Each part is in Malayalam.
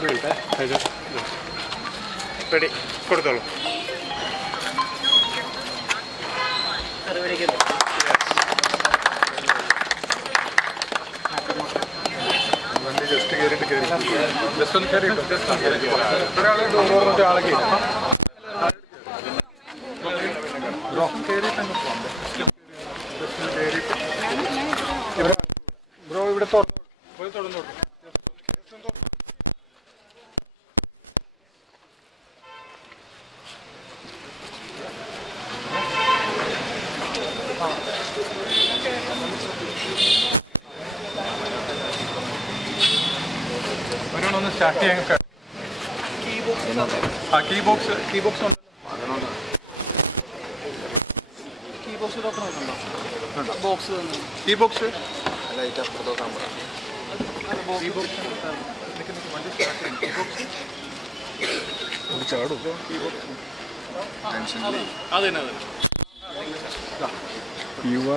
ഒരു മിനിറ്റ് റെഡി. കൊടുത്തോളൂ. വണ്ടി ജസ്റ്റ് കയറിയിട്ട് കയറി ജസ്റ്റ് ഒന്ന് കയറി ഒരാളെ ഡോർ പറഞ്ഞിട്ട് ആളെ കയറി ബ്രോ കയറിയിട്ട് ജസ്റ്റ് കയറിയിട്ട് ഇവിടെ ബ്രോ ഇവിടെ തുറന്നു പോയി തുറന്നോളൂ ഒന്ന് സ്റ്റാർട്ട് ചെയ്യാൻ ക- ആ key box key box key box box key box key box വണ്ടി സ്റ്റാർട്ട് ചെയ്യാം. കീ ബോക്സ് ചാടും കീ ബോക്സ് അത് അത് യുവ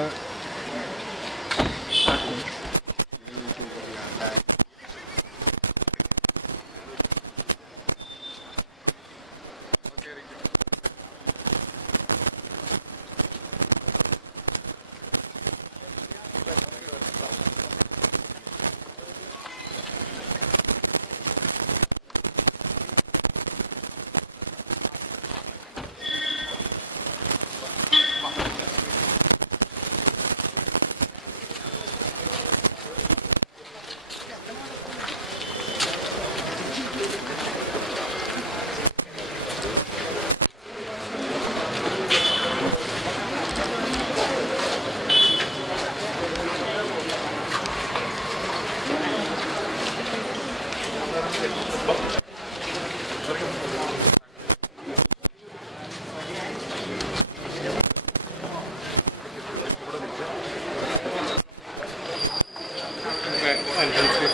entrance fee.